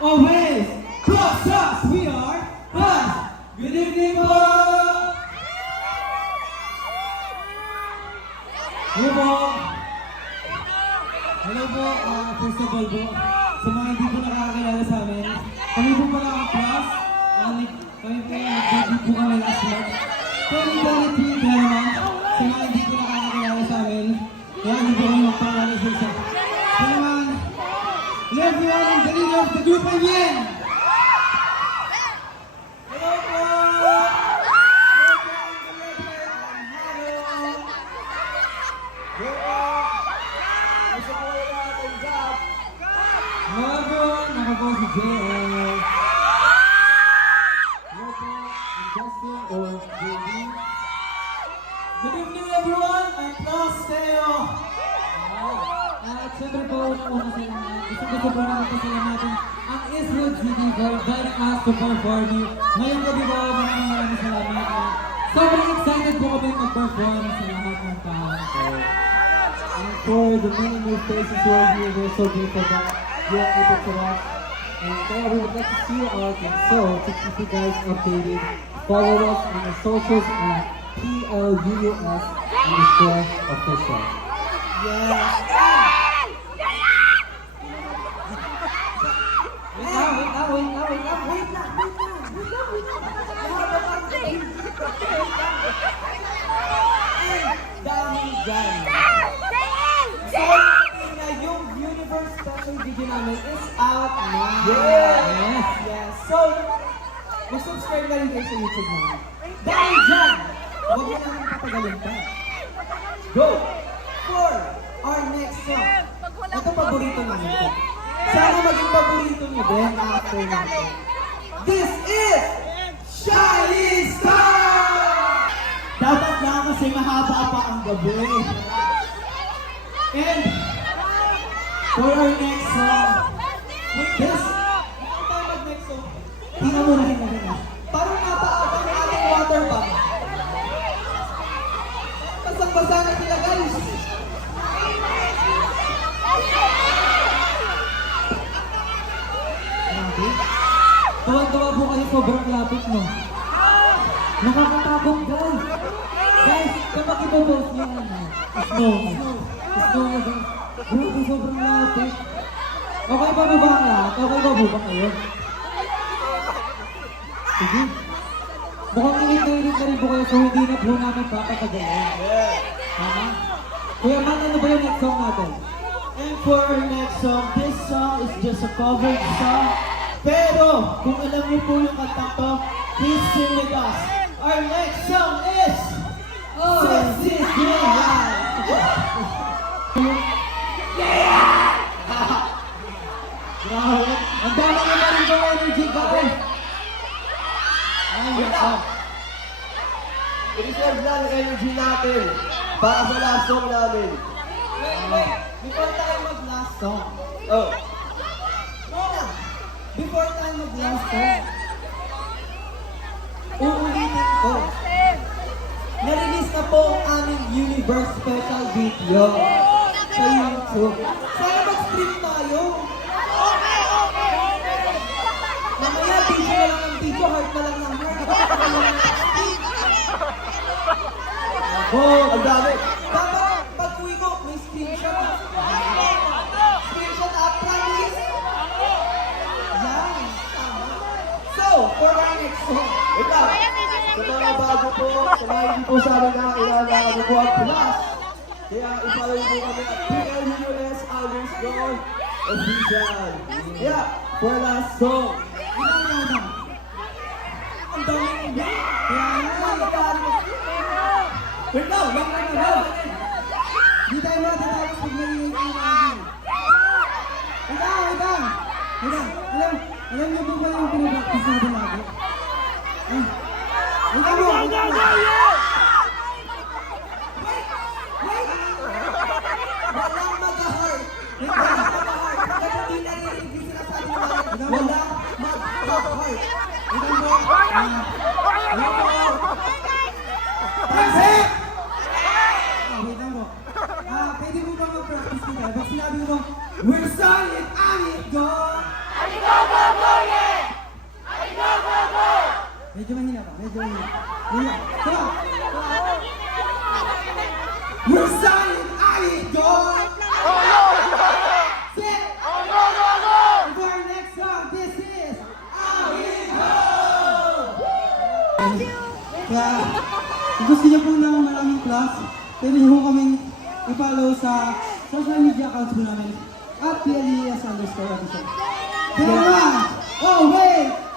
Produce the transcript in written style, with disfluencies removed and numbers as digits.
always cross us. We are us. Good evening po! Hello po! Hello po, first of all po, sa mga hindi po nakakakilala sa amin, kami po pala ang class, kami po nag-debut po kami last month. 2023 naman, sa mga hindi po nakakakilala sa amin, kaya hindi po kami magpangalan sa isa. So naman, everyone in the leader of the group again! Hello po! Hello everyone! Ako po si JL. Hello po, I'm Justin or JB. Good evening everyone! I'm Klaus Teo. At syempre po, una sa lahat, gusto po namin pasalamatan ang Israel City for inviting us to perform. Ngayong gabi po, maraming salamat. Sobrang excited po kami mag-perform sa lahat ng tao. And for the many new faces who are here, we're so grateful that you are able to watch. And we would like to see you out, and so to keep you guys updated, follow us on the socials at PLUS_official. Yes! Wait lang. Dahil dyan. So, yung Universe special video namin is out now. Yes. So, mag-subscribe na rin kayo sa YouTube namin. Dahil dyan, huwag mo namin patagalin pa. Go! For our next song. Ito paborito namin ito. Sana maging paborito nyo din after natin. This is Shining Star! Dapat lang kasi mahaba pa ang gabi. And for our next song, this, tayo mag-next song, tingnan mo na rin. Parang napaabang ang ating water pump. Basang-basa na sila guys. Tuwan-tuwa po kayo, sobrang lapit mo. Nakakatakot guys. Guys, kapag ipopost nyo snow na guys. Grabe, sobrang lapit. Okay pa ba ang lahat? Okay pa ba kayo? Sige. Mukhang init na rin po kayo, so hindi na po namin papatagalin. Tama? Kuya Man, ano ba yung next song natin? And for our next song, this song is just a covered song. Pero, kung alam niyo po yung kanta to, please sing with us. Our next song is Sexy Girl! Grabe! Ang dami nyo na rin yung energy gabi! I-reserve lang ang energy natin para sa last song namin. Wait! Before tayo mag-last song, before tayo mag-last song, uulitin ko. Na-release na po ang aming Universe special video sa YouTube. Sana mag-stream tayo. Mamaya, video na lang ng video, heart na lang ng heart. Ang dami! Dapat pag-uwi ko, may screenshot. Screenshot at promise. Yan, tama. So, for our next song, Wait lang! Sa mga bago po, sa mga hindi po sa amin nakakilala, kami po ang Plus. Kaya ipalaw po kami at PLUS_official. Yeah, for last song. ang daming ba? Kaya Wait lang! Hindi tayo matatapos pag nalilink yung namin. Wait lang. Alam niyo po ba yung pinag-practice natin lagi? Walang mag-heart. Bakit hindi narinig yung sinasabi mo? Walang mag-heart. Pansin! Wait lang po. Pwede mo ba mag-practice nila? Pag sinabi mo, we're solid, I'm it, go! Medyo mahina pa, medyo mahina. Mahina. Tara! We're signing Idol! Sit! For our next song, this is Idol! Kaya, kung gusto niyo po ng maraming class, pwede niyo po kaming i-follow sa social media accounts po namin at PLES_official. Kaya naman, oh wait!